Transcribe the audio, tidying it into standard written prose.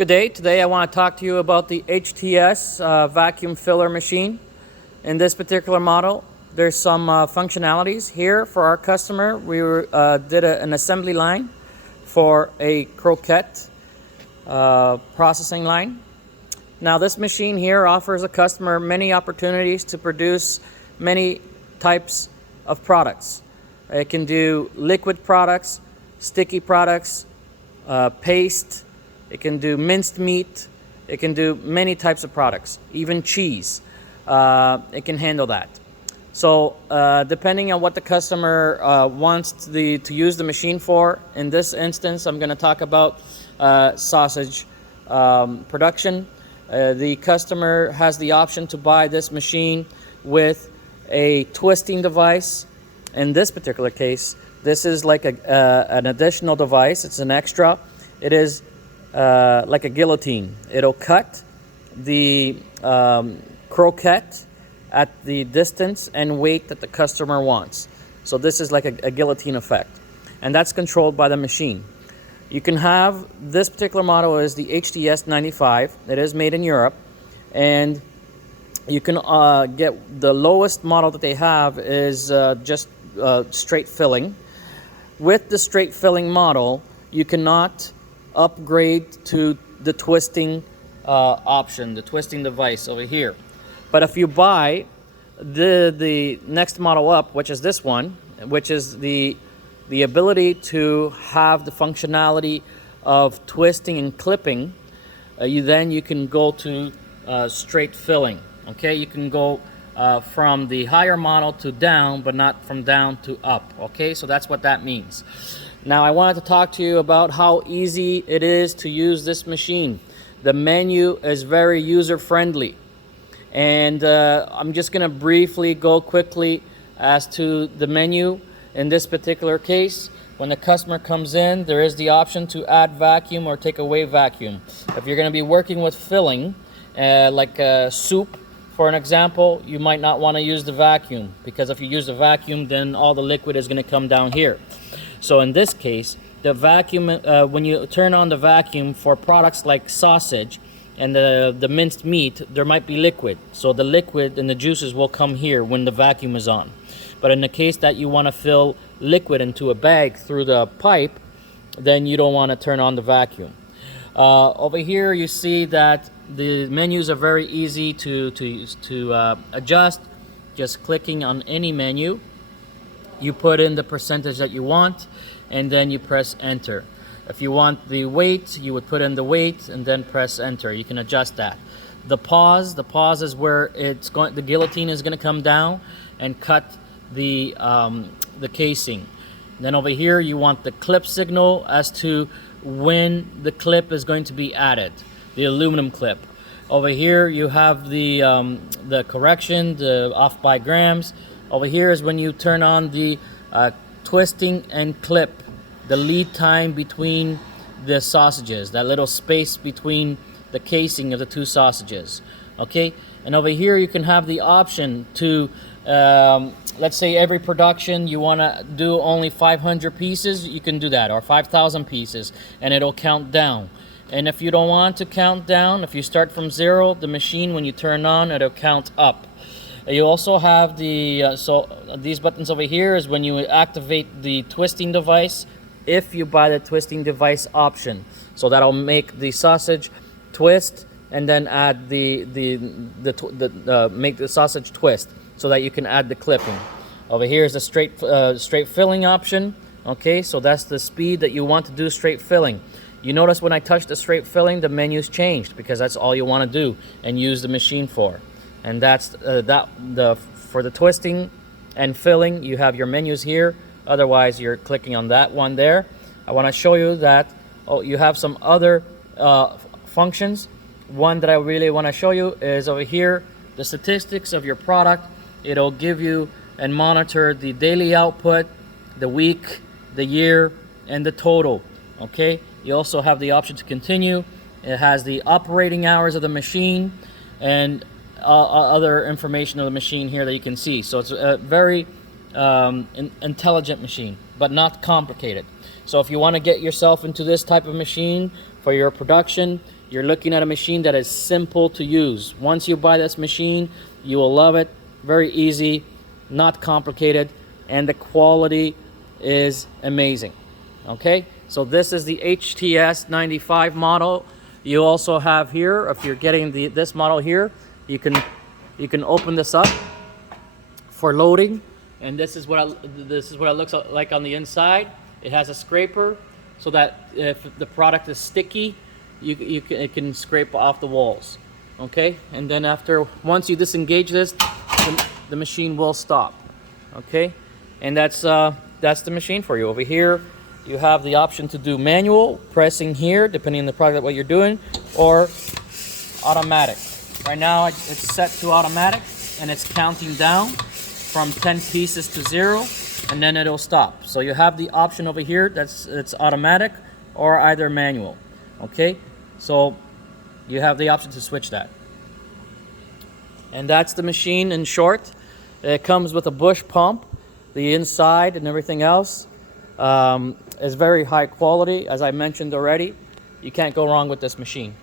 Good day. Today I want to talk to you about the HTS vacuum filler machine. In this particular model, there's some functionalities here for our customer. We did an assembly line for a croquette processing line. Now this machine here offers a customer many opportunities to produce many types of products. It can do liquid products, sticky products, paste. It can do minced meat. It can do many types of products, even cheese. It can handle that. So depending on what the customer wants to use the machine for, in this instance, I'm going to talk about sausage production. The customer has the option to buy this machine with a twisting device. In this particular case, this is like an additional device. It's an extra. It is like a guillotine. It'll cut the croquette at the distance and weight that the customer wants. So this is like a guillotine effect, and that's controlled by the machine. You can have this particular model is the HTS 95. It is made in Europe, and you can get the lowest model that they have is just straight filling. With the straight filling model, you cannot upgrade to the twisting option, the twisting device over here. But if you buy the next model up, which is this one, which is the ability to have the functionality of twisting and clipping, you can go to straight filling. Okay, you can go from the higher model to down, but not from down to up. Okay, so that's what that means. Now I wanted to talk to you about how easy it is to use this machine. The menu is very user-friendly, and I'm just going to briefly go quickly as to the menu. In this particular case, when the customer comes in, there is the option to add vacuum or take away vacuum. If you're going to be working with filling, like soup, for an example, you might not want to use the vacuum, because if you use the vacuum, then all the liquid is going to come down here. So in this case, the vacuum, when you turn on the vacuum for products like sausage and the minced meat, there might be liquid. So the liquid and the juices will come here when the vacuum is on. But in the case that you want to fill liquid into a bag through the pipe, then you don't want to turn on the vacuum. Over here you see that the menus are very easy to adjust. Just clicking on any menu, you put in the percentage that you want, and then you press enter. If you want the weight, you would put in the weight and then press enter. You can adjust that. The pause is where the guillotine is going to come down and cut the casing. Then over here you want the clip signal as to when the clip is going to be added, the aluminum clip. Over here you have the correction, the off by grams. Over here is when you turn on the twisting and clip, the lead time between the sausages, that little space between the casing of the two sausages. Okay, and over here you can have the option to let's say every production you want to do only 500 pieces, you can do that, or 5,000 pieces, and it'll count down. And if you don't want to count down, if you start from zero, the machine, when you turn on, it'll count up. You also have the so these buttons over here is when you activate the twisting device, if you buy the twisting device option. So that'll make the sausage twist and then add make the sausage twist, so that you can add the clipping. Over here is the straight filling option. Okay, so that's the speed that you want to do straight filling. You notice when I touch the straight filling, the menu's changed, because that's all you want to do and use the machine for. And that's for the twisting and filling, you have your menus here. Otherwise, you're clicking on that one there. I want to show you that you have some other functions. One that I really want to show you is over here, the statistics of your product. It'll give you and monitor the daily output, the week, the year, and the total. Okay, you also have the option to continue. It has the operating hours of the machine and other information of the machine here that you can see. So it's a very intelligent machine, but not complicated. So if you want to get yourself into this type of machine for your production, You're looking at a machine that is simple to use. Once you buy this machine, you will love it. Very easy, not complicated, and the quality is amazing. Okay, so this is the HTS 95 model. You also have here, if you're getting this model here, you can open this up for loading, and this is what it looks like on the inside. It has a scraper so that if the product is sticky, it can scrape off the walls. Okay, and then once you disengage this, the machine will stop. Okay, and that's the machine for you. Over here you have the option to do manual, pressing here depending on the product what you're doing, or automatic. Right now it's set to automatic, and it's counting down from 10 pieces to 0, and then it'll stop. So you have the option over here it's automatic or either manual. Okay, so you have the option to switch that. And that's the machine in short. It comes with a bush pump. The inside and everything else is very high quality. As I mentioned already, you can't go wrong with this machine.